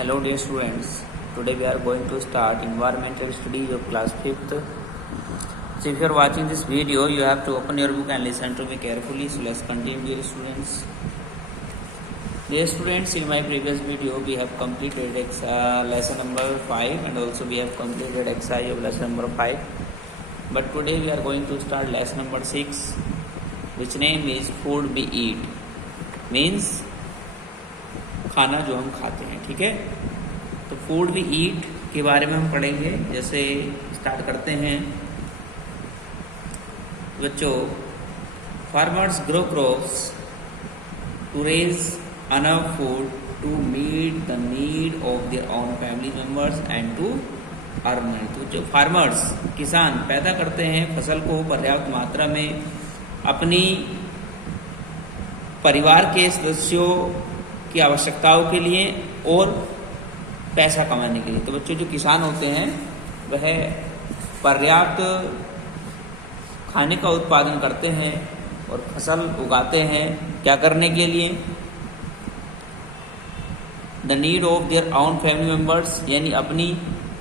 Hello dear students, today we are going to start environmental study of class 5th. So if you are watching this video, you have to open your book and listen to me carefully. So let's continue dear students. Dear students, in my previous video we have completed lesson number 5 and also we have completed exercise of lesson number 5. But today we are going to start lesson number 6, which name is food we eat. Means खाना जो हम खाते हैं, ठीक है। तो food we eat के बारे में हम पढ़ेंगे। जैसे स्टार्ट करते हैं बच्चों। Farmers grow crops to raise enough food to meet the need of their own family members and to earn money. तो जो फार्मर्स किसान पैदा करते हैं फसल को पर्याप्त मात्रा में अपनी परिवार के सदस्यों की आवश्यकताओं के लिए और पैसा कमाने के लिए। तो बच्चों जो किसान होते हैं वह पर्याप्त खाने का उत्पादन करते हैं और फसल उगाते हैं क्या करने के लिए, the need of their own family members, यानी अपनी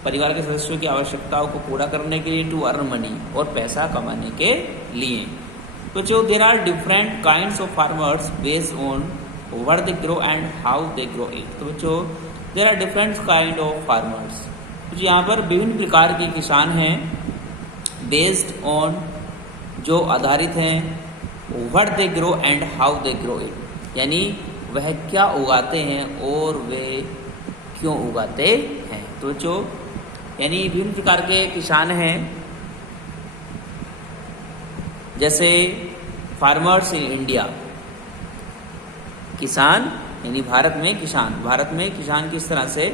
परिवार के सदस्यों की आवश्यकताओं को पूरा करने के लिए, टू अर्न मनी, और पैसा कमाने के लिए। तो जो there are different kinds of farmers based on what they grow and how they grow it। तो बच्चों there are different kind of farmers। तो यहाँ पर विभिन्न प्रकार के किसान हैं based on, जो आधारित हैं what they grow and how they grow it, यानी वह क्या उगाते हैं और वे क्यों उगाते हैं। तो बच्चों यानी विभिन्न प्रकार के किसान हैं, जैसे फार्मर्स इन इंडिया, किसान यानी भारत में किसान किस तरह से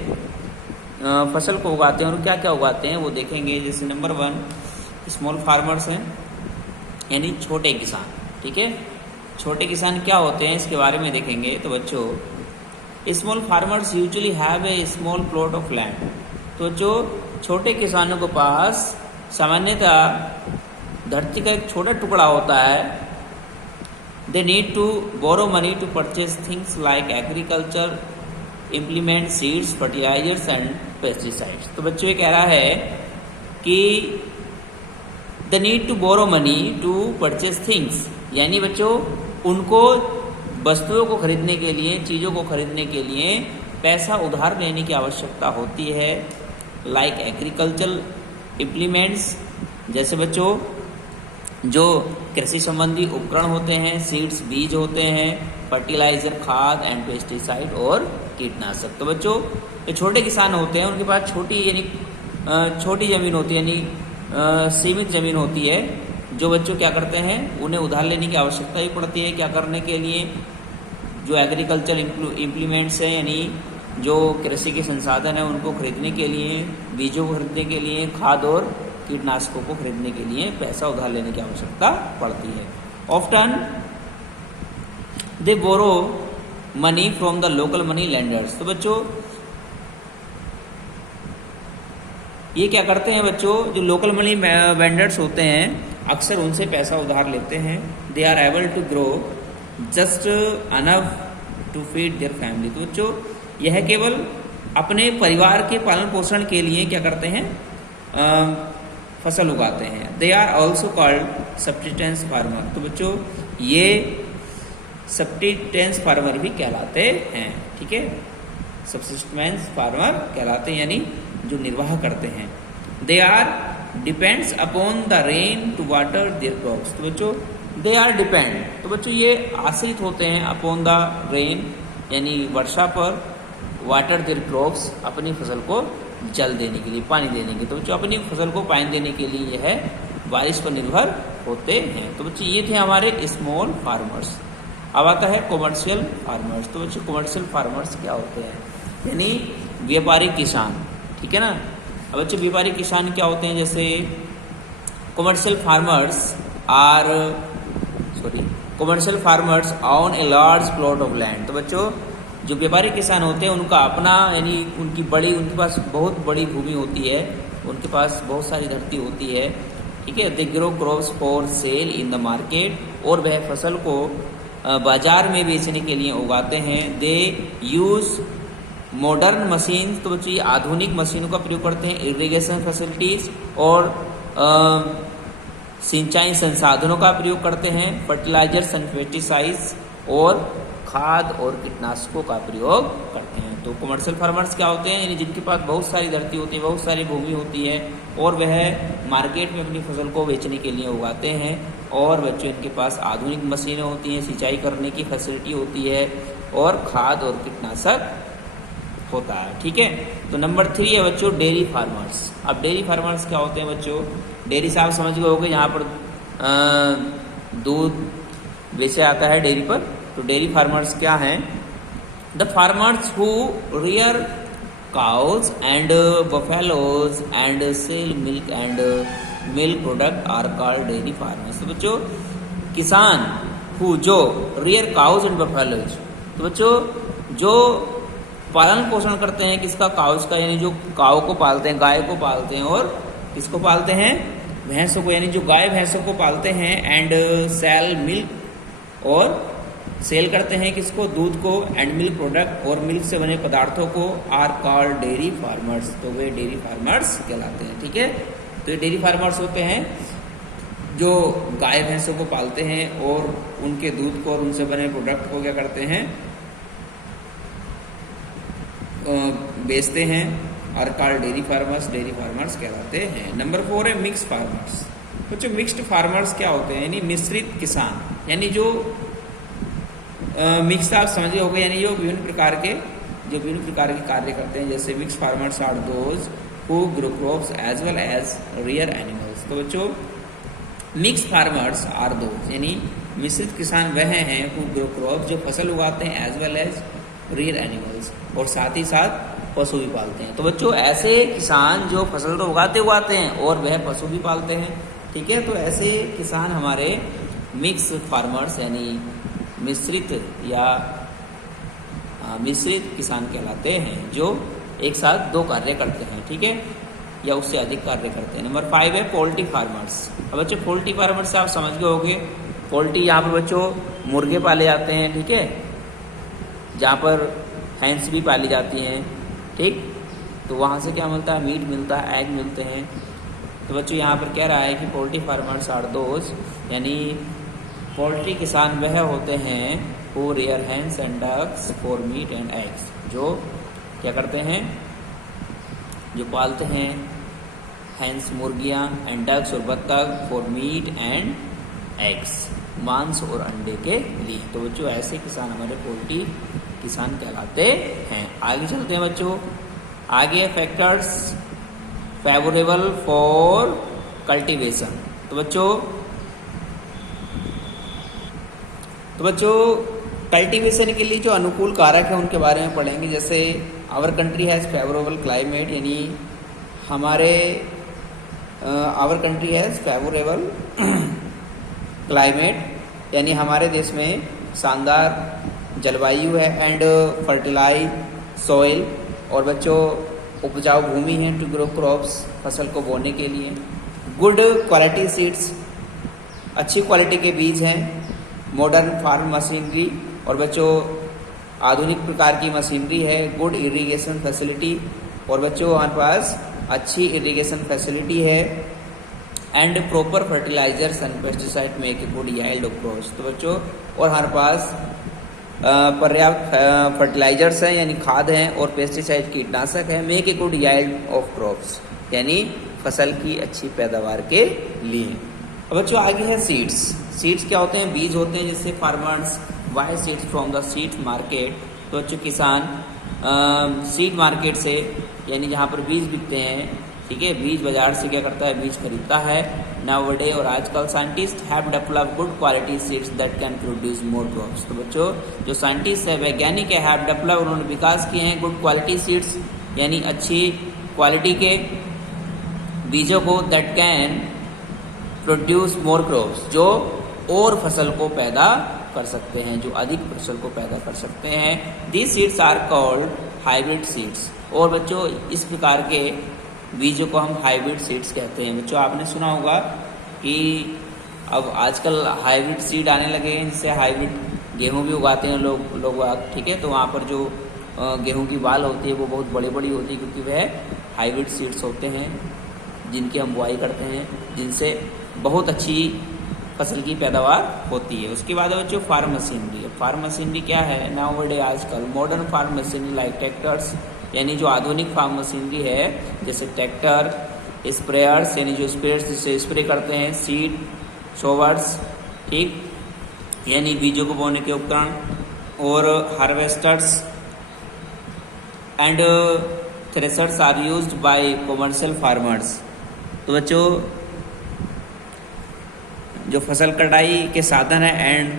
फसल को उगाते हैं और क्या क्या उगाते हैं वो देखेंगे। जैसे नंबर 1 स्मॉल फार्मर्स हैं, यानी छोटे किसान, ठीक है। छोटे किसान क्या होते हैं इसके बारे में देखेंगे। तो बच्चों small farmers usually have a small plot of land. तो जो छोटे किसानों के पास सामान्यतः धरती का एक छोटा टुकड़ा होता है। They need to borrow money to purchase things like agriculture implements, seeds, fertilizers and pesticides। तो बच्चों ये कह रहा है कि they need to borrow money to purchase things, यानी बच्चों उनको वस्तुओं को खरीदने के लिए, चीज़ों को खरीदने के लिए पैसा उधार लेने की आवश्यकता होती है। लाइक एग्रीकल्चर इम्प्लीमेंट्स, जैसे बच्चों जो कृषि संबंधी उपकरण होते हैं, सीड्स बीज होते हैं, फर्टिलाइजर खाद एंड पेस्टिसाइड और कीटनाशक। तो बच्चों जो छोटे किसान होते हैं उनके पास छोटी ज़मीन होती है, यानी सीमित ज़मीन होती है। जो बच्चों क्या करते हैं उन्हें उधार लेने की आवश्यकता ही पड़ती है क्या करने के लिए, जो एग्रीकल्चर इम्प्लीमेंट्स हैं, यानी जो कृषि के संसाधन हैं उनको खरीदने के लिए, बीजों को खरीदने के लिए, खाद और कीटनाशकों को खरीदने के लिए पैसा उधार लेने की आवश्यकता पड़ती है। Often they borrow money from the local money lenders. तो बच्चों ये क्या करते हैं बच्चों, जो लोकल मनी वेंडर्स होते हैं अक्सर उनसे पैसा उधार लेते हैं। They are able to grow just enough to feed their family. तो बच्चों यह केवल अपने परिवार के पालन पोषण के लिए क्या करते हैं, फसल उगाते हैं। They are also called subsistence farmer. तो बच्चों ये सब्सिस्टेंस फार्मर भी कहलाते हैं, ठीक है। सब्सिस्टेंस फार्मर कहलाते हैं, यानी जो निर्वाह करते हैं। They are depends upon the rain to water their crops. तो बच्चों दे आर डिपेंड, तो बच्चों ये आश्रित होते हैं अपॉन द रेन, यानी वर्षा पर, वाटर देयर क्रॉप्स अपनी फसल को जल देने के लिए, पानी देने के। तो बच्चों अपनी फसल को पानी देने के लिए यह बारिश पर निर्भर होते हैं। तो बच्चों ये थे हमारे स्मॉल फार्मर्स। अब आता है कॉमर्शियल फार्मर्स। तो बच्चों कॉमर्शियल फार्मर्स क्या होते हैं, यानी व्यापारिक किसान, ठीक है ना। अब बच्चों व्यापारिक किसान क्या होते हैं, जैसे commercial farmers on a large plot of land. तो बच्चों जो व्यापारी किसान होते हैं उनका अपना, यानी उनके पास बहुत बड़ी भूमि होती है, उनके पास बहुत सारी धरती होती है, ठीक है। They grow crops for sale in the market, और वह फसल को बाजार में बेचने के लिए उगाते हैं। दे यूज मॉडर्न मशीन, तो बच्चों ये आधुनिक मशीनों का प्रयोग करते हैं। इरिगेशन फैसिलिटीज और सिंचाई संसाधनों का प्रयोग करते हैं। फर्टिलाइजर्स एंड पेस्टिसाइड्स और खाद और कीटनाशकों का प्रयोग करते हैं। तो कमर्शियल फार्मर्स क्या होते हैं, यानी जिनके पास बहुत सारी धरती होती है, बहुत सारी भूमि होती है और वह मार्केट में अपनी फसल को बेचने के लिए उगाते हैं। और बच्चों इनके पास आधुनिक मशीनें होती हैं, सिंचाई करने की फैसिलिटी होती है और खाद और कीटनाशक होता है। ठीक है, तो नंबर 3 है बच्चों डेयरी फार्मर्स। अब डेयरी फार्मर्स क्या होते हैं बच्चों, डेयरी से आप समझ गए होंगे, यहाँ पर दूध बेचा जाता है डेयरी पर। तो डेयरी फार्मर्स क्या हैं, the farmers who rear cows and buffaloes and sell milk and milk product are called dairy farmers. तो बच्चों किसान हु जो रियर काउज एंड बफेलोज, तो बच्चों जो पालन पोषण करते हैं किसका, काउस का, यानी जो काऊ को पालते हैं, गाय को पालते हैं, और किसको पालते हैं, भैंसों को, यानी जो गाय भैंसों को पालते हैं। एंड सेल मिल्क, और सेल करते हैं किसको, दूध को। एंड मिल्क प्रोडक्ट, और मिल्क से बने पदार्थों को। आर कॉल्ड डेयरी फार्मर्स, तो वे डेयरी फार्मर्स कहलाते हैं। ठीक है, तो ये डेयरी फार्मर्स होते हैं जो गाय भैंसों को पालते हैं और उनके दूध को और उनसे बने प्रोडक्ट को क्या करते हैं, बेचते हैं। और कॉल्ड डेयरी फार्मर्स कहलाते हैं। नंबर 4 है मिक्स फार्मर्स। बच्चों मिक्स्ड फार्मर्स क्या होते हैं, यानी मिश्रित किसान, यानी जो मिक्स आप समझे होंगे, यानी जो विभिन्न प्रकार के कार्य करते हैं। जैसे mix farmers are those who grow crops as well as rear animals. तो बच्चों मिक्स फार्मर्स आर दोज, यानी मिश्रित किसान वह हैं हु ग्रो क्रॉप्स, जो फसल उगाते हैं, as well as rear animals, और साथ ही साथ पशु भी पालते हैं। तो बच्चों ऐसे किसान जो फसल तो उगाते हैं और वह पशु भी पालते हैं। ठीक है, तो ऐसे किसान हमारे मिक्स फार्मर्स यानी मिश्रित किसान कहलाते हैं, जो एक साथ 2 कार्य करते हैं। ठीक है, या उससे अधिक कार्य करते हैं। नंबर 5 है पोल्ट्री फार्मर्स। अब बच्चों पोल्ट्री फार्मर्स से आप समझ गए होंगे, पोल्ट्री यहाँ पर बच्चों मुर्गे पाले जाते हैं। ठीक है, जहाँ पर हैंस भी पाली जाती हैं। ठीक, तो वहाँ से क्या मिलता है, मीट मिलता है, एग मिलते हैं। तो बच्चों यहाँ पर कह रहा है कि पोल्ट्री फार्मर्स आर दोज, यानी पोल्ट्री किसान वह होते हैं who rear hens and ducks for meat and eggs, जो क्या करते हैं, जो पालते हैं हैंस मुर्गियाँ एंड डक्स और बत्तख फॉर मीट एंड एग्स, मांस और अंडे के लिए। तो बच्चों ऐसे किसान हमारे पोल्ट्री किसान कहलाते हैं। आगे चलते हैं बच्चों, आगे फैक्टर्स फेवरेबल फॉर कल्टीवेशन। तो बच्चों कल्टीवेशन के लिए जो अनुकूल कारक है उनके बारे में पढ़ेंगे। जैसे our country has favourable climate, यानी our country has favourable climate, यानी हमारे देश में शानदार जलवायु है। एंड फर्टिलाइज सॉइल, और बच्चों उपजाऊ भूमि है टू ग्रो क्रॉप्स, फसल को बोने के लिए। गुड क्वालिटी सीड्स, अच्छी क्वालिटी के बीज हैं। मॉडर्न फार्म मशीनरी, और बच्चों आधुनिक प्रकार की मशीनरी है। गुड इरिगेशन फैसिलिटी, और बच्चों हमारे पास अच्छी इरिगेशन फैसिलिटी है। And proper fertilisers and pesticide make a good yield of crops. तो बच्चों और हमारे पास पर्याप्त फर्टिलाइजर्स हैं, यानी खाद हैं, और पेस्टिसाइड कीटनाशक है। Make a good yield of crops, यानी फसल की अच्छी पैदावार के लिए। अब बच्चों आगे है सीड्स। सीड्स क्या होते हैं, बीज होते हैं, जिससे farmers bye seeds from the seed market. तो बच्चों किसान सीड मार्केट से, यानी जहाँ पर बीज बिकते हैं, ठीक है, बीज बाजार से क्या करता है, बीज खरीदता है। नाउअडे, और आजकल scientist have developed good quality seeds that can produce more crops. तो बच्चों जो साइंटिस्ट है, वैज्ञानिक है, हैव डेवलप, उन्होंने विकास किए हैं गुड क्वालिटी सीड्स, यानी अच्छी क्वालिटी के बीजों को, that can produce more crops, जो और फसल को पैदा कर सकते हैं, जो अधिक फसल को पैदा कर सकते हैं। These seeds are called hybrid seeds. और बच्चों इस प्रकार के बीजों को हम हाइब्रिड सीड्स कहते हैं। बच्चों आपने सुना होगा कि अब आजकल हाइब्रिड सीड आने लगे हैं, जिससे हाइब्रिड गेहूं भी उगाते हैं लोग, ठीक है। तो वहाँ पर जो गेहूं की बाल होती है वो बहुत बड़ी बड़ी होती है, क्योंकि वह हाइब्रिड सीड्स होते हैं जिनकी हम बुआई करते हैं, जिनसे बहुत अच्छी फसल की पैदावार होती है। उसके बाद बच्चों फार्म मशीनरी। फार्म मशीनरी क्या है? नाउ आजकल modern farm machinery like tractors, यानी जो आधुनिक फार्म मशीनरी है, जैसे ट्रैक्टर, स्प्रेयर्स यानी जो स्प्रेयर्स जिससे स्प्रे करते हैं, सीड शोवर्स, ठीक, यानी बीजों को बोने के उपकरण, और harvesters and threshers are used by commercial farmers. तो बच्चों जो फसल कटाई के साधन है एंड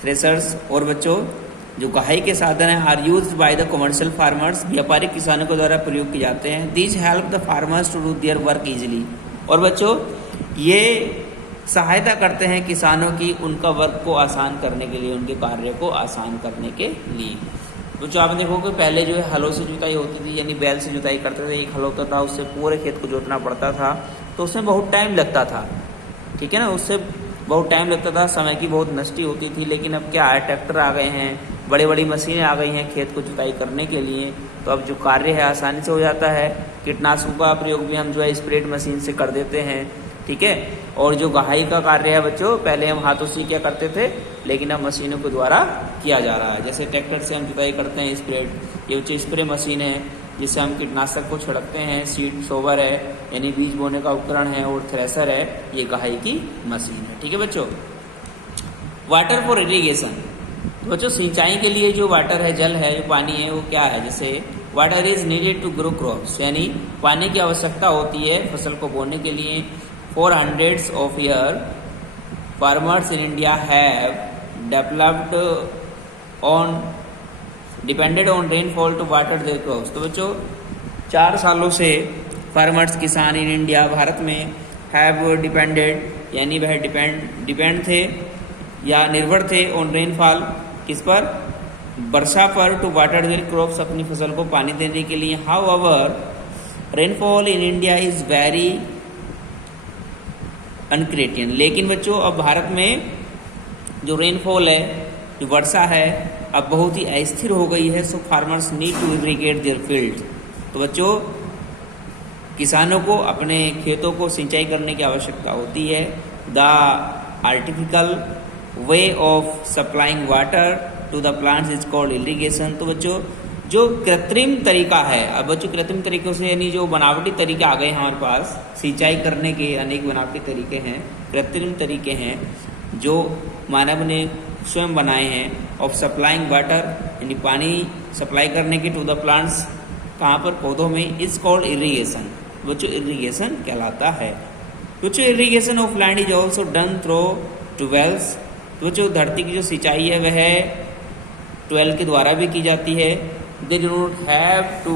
थ्रेशर्स, और बच्चों जो कहाई के साधन है are used by the commercial farmers, व्यापारिक किसानों के द्वारा प्रयोग किए जाते हैं। These help the farmers to do their work easily. और बच्चों ये सहायता करते हैं किसानों की उनका वर्क को आसान करने के लिए, उनके कार्य को आसान करने के लिए। बच्चों आप देखो कि पहले जो है हलों से जुताई होती थी, यानी बैल से जुताई करते थे, एक हल होता था, उससे पूरे खेत को जोतना पड़ता था, तो उसमें बहुत टाइम लगता था, ठीक है ना, उससे बहुत टाइम लगता था, समय की बहुत नष्टि होती थी। लेकिन अब क्या है, ट्रैक्टर आ गए हैं, बड़ी बड़ी मशीनें आ गई हैं खेत को जुताई करने के लिए, तो अब जो कार्य है आसानी से हो जाता है। कीटनाशकों का प्रयोग भी हम जो है स्प्रेड मशीन से कर देते हैं, ठीक है। और जो गहाई का कार्य है बच्चों, पहले हम हाथों से क्या करते थे, लेकिन अब मशीनों के द्वारा किया जा रहा है। जैसे ट्रैक्टर से हम जुताई करते हैं स्प्रेड, ये बच्चों स्प्रे मशीन है जिससे हम कीटनाशक को छिड़कते हैं, सीड शोवर है यानी बीज बोने का उपकरण है, और थ्रेशर है, ये गहाई की मशीन है, ठीक है बच्चों। Water for irrigation. तो बच्चों सिंचाई के लिए जो वाटर है, जल है, जो पानी है, वो क्या है? जैसे water is needed to grow crops, यानी पानी की आवश्यकता होती है फसल को बोने के लिए। For hundreds of years, farmers in India have depended on rainfall to water their crops। तो बच्चों 4 सालों से फार्मर्स, किसान इन इंडिया, भारत में हैव डिपेंडेड यानी वह डिपेंड थे या निर्भर थे ऑन रेनफॉल, किस पर? वर्षा पर, टू वाटर देयर क्रॉप्स, अपनी फसल को पानी देने के लिए। However rainfall in India is very uncertain. लेकिन बच्चों अब भारत में जो रेनफॉल है, जो वर्षा है, अब बहुत ही अस्थिर हो गई है। So farmers need to irrigate their field. तो बच्चों किसानों को अपने खेतों को सिंचाई करने की आवश्यकता होती है। The artificial way of supplying water to the plants is called irrigation. तो बच्चों जो कृत्रिम तरीका है, अब बच्चों कृत्रिम तरीकों से यानी जो बनावटी तरीके आ गए हमारे पास सिंचाई करने के, अनेक बनावटी तरीके हैं, कृत्रिम तरीके हैं जो मानव ने स्वयं बनाए हैं, ऑफ सप्लाइंग वाटर यानी पानी सप्लाई करने के, टू द प्लांट्स, कहाँ पर? पौधों में, इज कॉल्ड इरिगेशन। बच्चों इरिगेशन कहलाता है। बच्चों irrigation of land is also done through tube wells. बच्चों धरती की जो सिंचाई है वह ट्यूबवेल के द्वारा भी की जाती है। They do not have to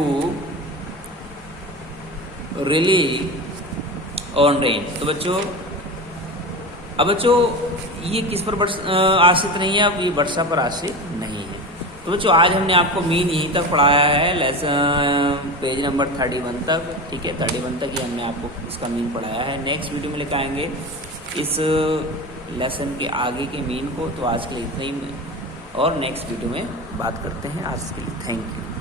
rely on rain। तो बच्चों अब बच्चों ये किस पर आश्रित नहीं है, अब ये वर्षा पर आश्रित नहीं है। तो बच्चों आज हमने आपको मीन यहीं तक पढ़ाया है, लेसन पेज नंबर 31 तक, ठीक है, 31 तक ही हमने आपको इसका मीन पढ़ाया है। नेक्स्ट वीडियो में लेकर आएंगे इस लेसन के आगे के मीन को। तो आज के लिए इतना ही, और नेक्स्ट वीडियो में बात करते हैं। आज के लिए थैंक यू।